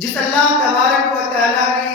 جس اللہ تبارک و تعالیٰ نے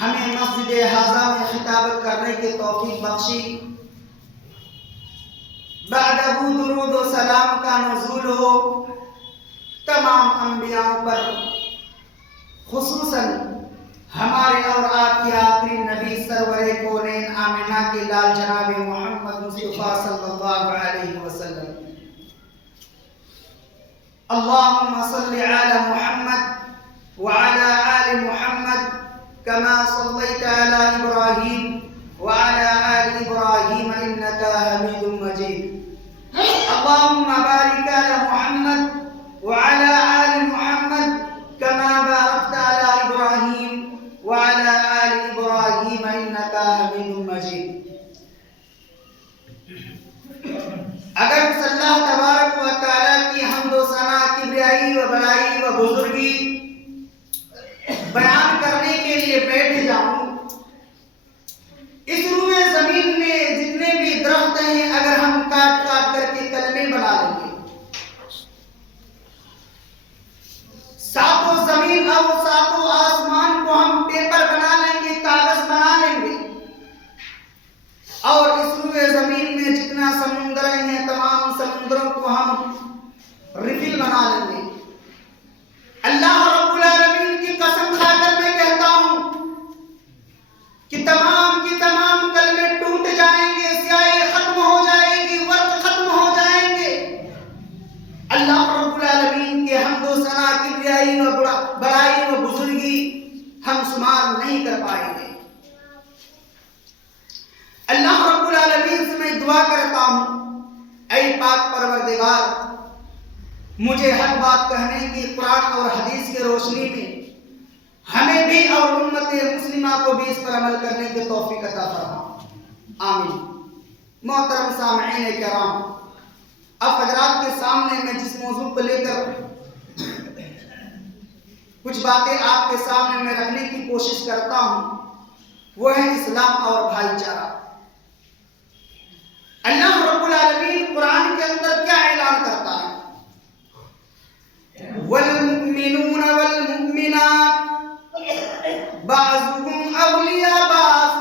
ہمیں مسجد حاضہ میں خطابت کرنے کی توفیق بخشی، بعدہ درود و سلام کا نزول ہو تمام انبیاء پر، خصوصاً ہمارے اور آپ کے آخری نبی سرور کونین آمنہ کے لال جناب محمد مصطفیٰ صلی اللہ علیہ وسلم۔ اللهم صل على محمد وعلى آل محمد كما صليت على إبراهيم وعلى آل إبراهيم إنك حميد مجيد۔ اللهم بارك على محمد وعلى آل محمد كما باركت على إبراهيم وعلى آل إبراهيم إنك حميد مجيد۔ اگر اس اللہ تبارک و تعالیٰ کی حمد و ثنا، کبریائی و بڑائی و بزرگی بیان کرنے کے لیے بیٹھ جاؤں، اس روئے زمین میں جتنے بھی درخت ہیں اگر ہم کاٹ کاٹ کر کے کلمے بنا لیں گے، ساتوں زمین اور ساتوں آسمان کو ہم پیپر بنا لیں گے، کاغذ بنا لیں گے، اور اس روئے زمین میں جتنا سمندر ہیں تمام سمندروں کو ہم ریفل بنا لیں گے، اللہ رب العالمین کی قسم کھا کر میں کہتا ہوں کہ تمام کی تمام کلمے ٹوٹ جائیں گے، سیاہی ختم ہو جائے گی، ورق ختم ہو جائیں گے، اللہ رب العالمین کے حمد و ثنا، کبریائی و بڑائی و بزرگی ہم شمار نہیں کر پائیں گے۔ اللہ رب العالمین سے میں دعا کرتا ہوں، اے پاک پروردگار، مجھے حق بات کہنے کی قرآن اور حدیث کی روشنی میں ہمیں بھی اور امت مسلمہ کو بھی اس پر عمل کرنے کی توفیق عطا فرما، آمین۔ محترم سامعین کرام، اب حضرات کے سامنے میں جس موضوع کو لے کر کچھ باتیں آپ کے سامنے میں رکھنے کی کوشش کرتا ہوں وہ ہے اسلام اور بھائی چارہ۔ اللہ رب العالمین قرآن کے اندر کیا اعلان کرتا ہے؟ والمؤمنون والمؤمنات بعضهم اولیاء بعض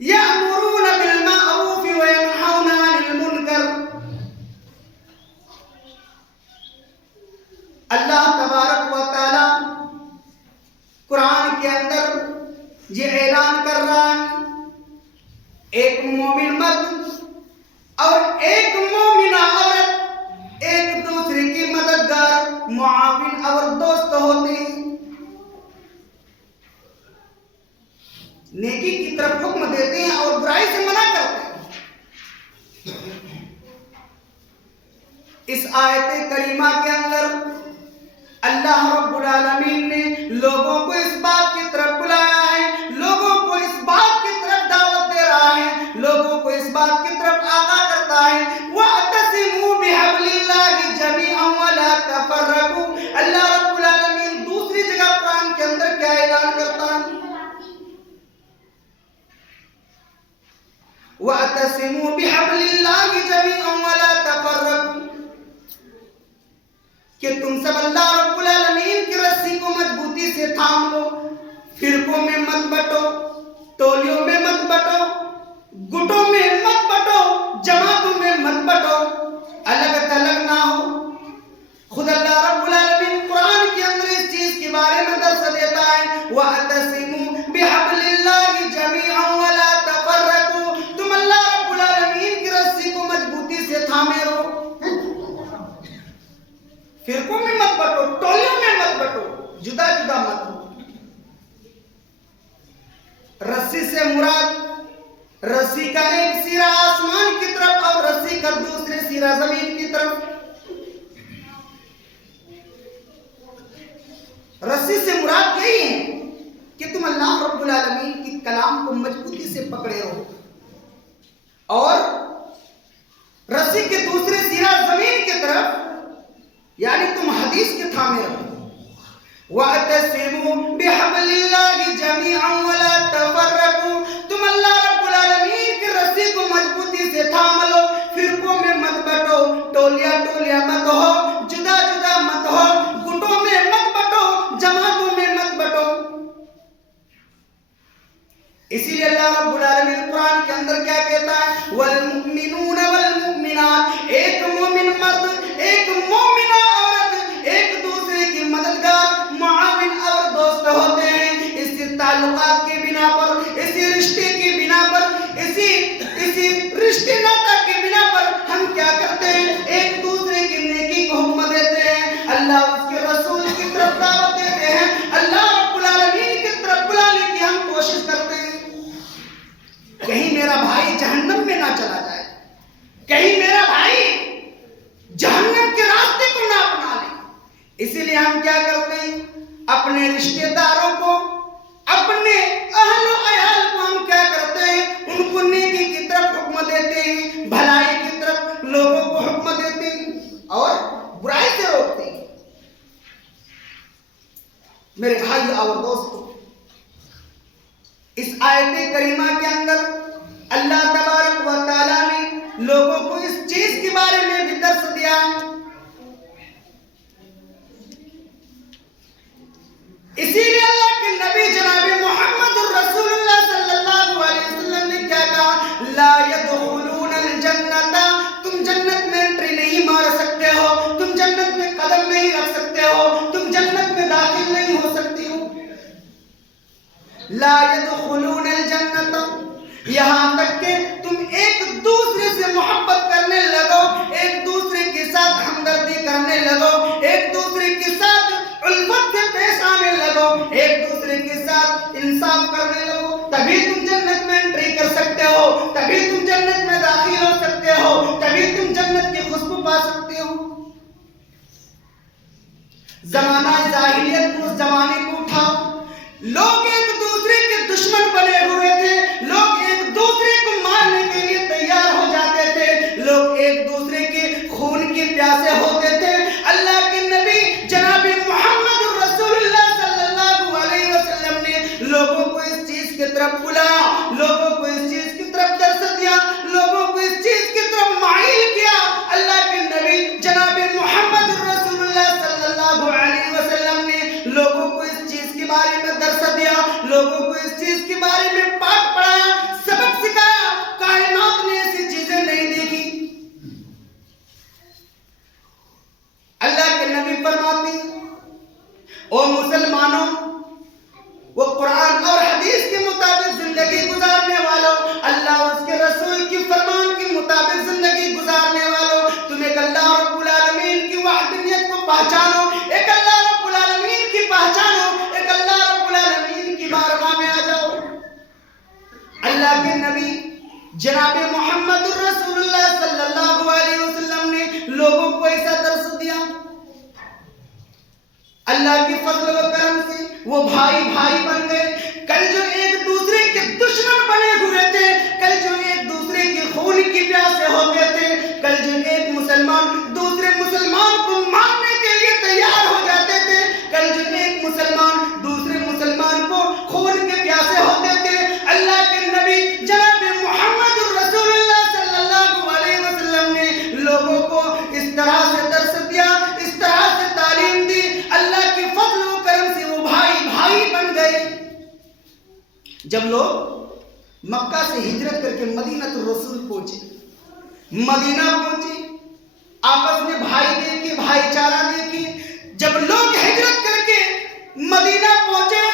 یأمرون بالمعروف وینہون عن المنکر۔ اللہ تبارک و تعالی قرآن کے اندر یہ اعلان کر رہا ہے، ایک مومن مرد اور ایک مومنہ عورت ایک دوسرے کی مددگار، معاون اور دوست ہوتے ہیں، نیکی کی طرف حکم دیتے ہیں اور برائی سے منع کرتے ہیں۔ اس آیت کریمہ کے اندر اللہ رب العالمین نے لوگوں کو اس بات کی طرف بلایا ہے، لوگوں کو اس بات کی طرف دعوت دے رہا ہے، لوگوں کو اس بات کی طرف آگاہ کرتا ہے، وَاعْتَصِمُوا بِحَبْلِ اللَّهِ جَمِيعًا وَلَا تَفَرَّقُوا۔ اللہ رب العالمین دوسری جگہ قرآن کے اندر کیا اعلان کرتا ہے؟ وَاعْتَصِمُوا بِحَبْلِ اللَّهِ جَمِيعًا وَلَا تَفَرَّقُوا، کہ تم سب اللہ رب العالمین کی رسی کو مضبوطی سے تھام لو، فرقوں میں مت بٹو، ٹولیوں میں مت بٹو، گٹوں میں مت بٹو، جماعتوں میں مت بٹو، الگ تھلگ نہ ہو۔ خود اللہ رب العالمین قرآن کے اندر اس چیز کے بارے میں درس دیتا ہے، وَاعْتَصِمُوا بِحَبْلِ اللَّهِ جَمِيعًا وَلَا تَفَرَّقُوا، تم اللہ رب العالمین کی رسی کو مضبوطی سے تھامے رہو، فرقوں میں مت بٹو، ٹولیوں میں مت بٹو، جدا جدا مت ہو۔ رسی سے مراد رسی کا ایک سرا آسمان کی طرف اور رسی کا دوسرے سرا زمین کی طرف۔ رسی سے مراد یہی ہے کہ تم اللہ رب العالمین کی کلام کو مضبوطی سے پکڑے رہو، اور رسی کے دوسرے سرا زمین کی طرف یعنی تم حدیث کے تھامے رہو۔ وَاعْتَصِمُوا بِحَبْلِ اللَّهِ جَمِيعًا وَلَا تَفَرَّقُوا، تم اللہ رب العالمین کی رسی کو مضبوطی سے تھام لو، فرقوں میں مت بٹو، ٹولیاں ٹولیاں مت ہو، جدا جدا مت ہو، گٹوں میں مت بٹو، اسی لیے ہم کیا کرتے ہیں؟ اپنے رشتہ داروں کو، اپنے اہل و عیال کو ہم کیا کرتے ہیں؟ ان کو نیکی کی طرف حکم دیتے ہیں، بھلائی کی طرف لوگوں کو حکم دیتے ہیں اور برائی سے روکتے ہیں۔ میرے بھائی اور دوستو، اس آیت کریمہ کے اندر اللہ تبارک و تعالیٰ نے لوگوں کو اس چیز کے بارے میں بھی درس دیا۔ اسی لیے اللہ کے نبی جناب محمد الرسول اللہ صلی اللہ علیہ وسلم نے کیا کہا؟ لا يدخلون الجنت، تم جنت میں انٹری نہیں مار سکتے ہو، تم جنت میں قدم نہیں رکھ سکتے ہو، تم جنت میں داخل نہیں ہو سکتی ہو۔ لا يدخلون الجنت، یہاں تک کہ تم ایک دوسرے سے محبت کرنے لگو، ایک دوسرے کے ساتھ ہمدردی کرنے لگو، ایک دوسرے کے ساتھ الفت سے پیش آنے لگو، ایک دوسرے کے ساتھ انصاف کرنے لگو، تبھی تم جنت میں انٹری کر سکتے ہو، تبھی تم جنت میں داخل ہو سکتے ہو، تبھی تم جنت کی خوشبو پا سکتے ہو۔ زمانہ جاہلیت کو، اس زمانے کو اٹھاؤ، لوگ ایک دوسرے کے دشمن بنے ہوئے تھے، لوگ ایک دوسرے کو مارنے کے لیے تیار ہو جاتے تھے، لوگ ایک دوسرے کے خون کے پیاسے ہوتے تھے۔ اللہ کے نبی جناب محمد الرسول اللہ صلی اللہ علیہ وسلم نے لوگوں کو اس چیز کی طرف بلایا، لوگوں کو اس چیز کی طرف درس دیا، لوگوں کو اس چیز کی طرف مائل کیا۔ اللہ کے نبی جناب محمد الرسول اللہ صلی اللہ علیہ وسلم نے لوگوں کو اس چیز کے بارے میں درس دیا، لوگوں کو اس چیز کے بارے میں پاک پڑھایا، سبق سکھایا۔ کائنات نے ایسی چیزیں نہیں دیکھی۔ اللہ کے نبی فرماتے ہیں، او مسلمانوں، وہ قرآن اور حدیث کے مطابق زندگی گزارنے والوں، اللہ اور اس کے رسول کی فرمان کے مطابق زندگی گزارنے والوں، تم ایک اللہ رب العالمین کی وحدانیت کو پہچانو، ایک اللہ رب العالمین کی پہچانو، ایک اللہ رب العالمین کی بارگاہ میں آ جاؤ۔ اللہ کے نبی جناب محمد الرسول اللہ صلی اللہ علیہ وسلم نے لوگوں کو ایسا درس دیا۔ اللہ کے فضل و کرم سے وہ بھائی بھائی بن گئے۔ کل جو ایک دوسرے کے دشمن بنے ہوئے تھے، کل جو ایک دوسرے کے خون کی پیاسے ہوتے تھے، کل جو ایک مسلمان دوسرے مسلمان کو مارنے کے لیے تیار ہو جاتے تھے، کل جو ایک مسلمان دوسرے مسلمان کو خون کے پیاسے ہوتے تھے، اللہ کے نبی جناب محمد الرسول اللہ صلی اللہ علیہ وسلم نے لوگوں کو اس طرح سے درس دیا، اس طرح سے تعلیم دی۔ اللہ کے فضل و کرم سے وہ بھائی بھائی بن گئے۔ جب لوگ مکہ سے ہجرت کر کے مدینہ الرسول پہنچے، مدینہ پہنچے، آپس میں بھائی دیکھے، بھائی چارہ دیکھے۔ جب لوگ ہجرت کر کے مدینہ پہنچے،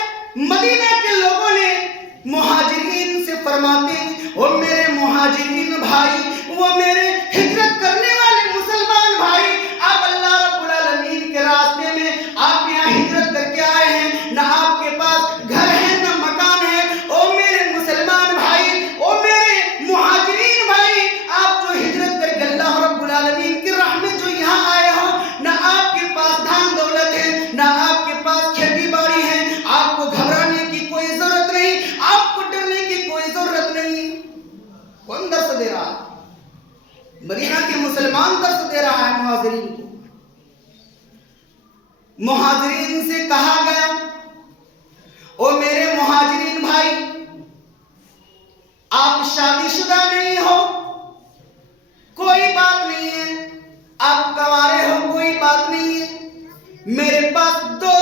مدینہ کے لوگوں نے مہاجرین سے فرماتے ہیں، وہ میرے مہاجرین بھائی، وہ میرے ہجرت کرنے والے مسلمان بھائی، آپ اللہ رب العالمین کے راستے میں آپ یہاں ہجرت کر کے آئے ہیں، نہ آپ کے پاس گھر ہے نہ مکان ہے، او میرے مسلمان بھائی، او میرے مہاجرین بھائی، آپ جو ہجرت کر کے اللہ رب العالمین کی راہ میں جو یہاں آئے ہو، نہ آپ کے پاس دھان دولت ہے، نہ آپ کے پاس کھیتی باڑی ہے، آپ کو گھبرانے کی کوئی ضرورت نہیں، آپ کو ڈرنے کی کوئی ضرورت نہیں۔ کون درس دے رہا ہے؟ مدینہ کے مسلمان درس دے رہا ہے مہاجرین کو۔ مہاجرین سے کہا گیا، او میرے مہاجرین بھائی، آپ شادی شدہ نہیں ہو، کوئی بات نہیں ہے، آپ کنوارے ہو، کوئی بات نہیں ہے، میرے پاس دو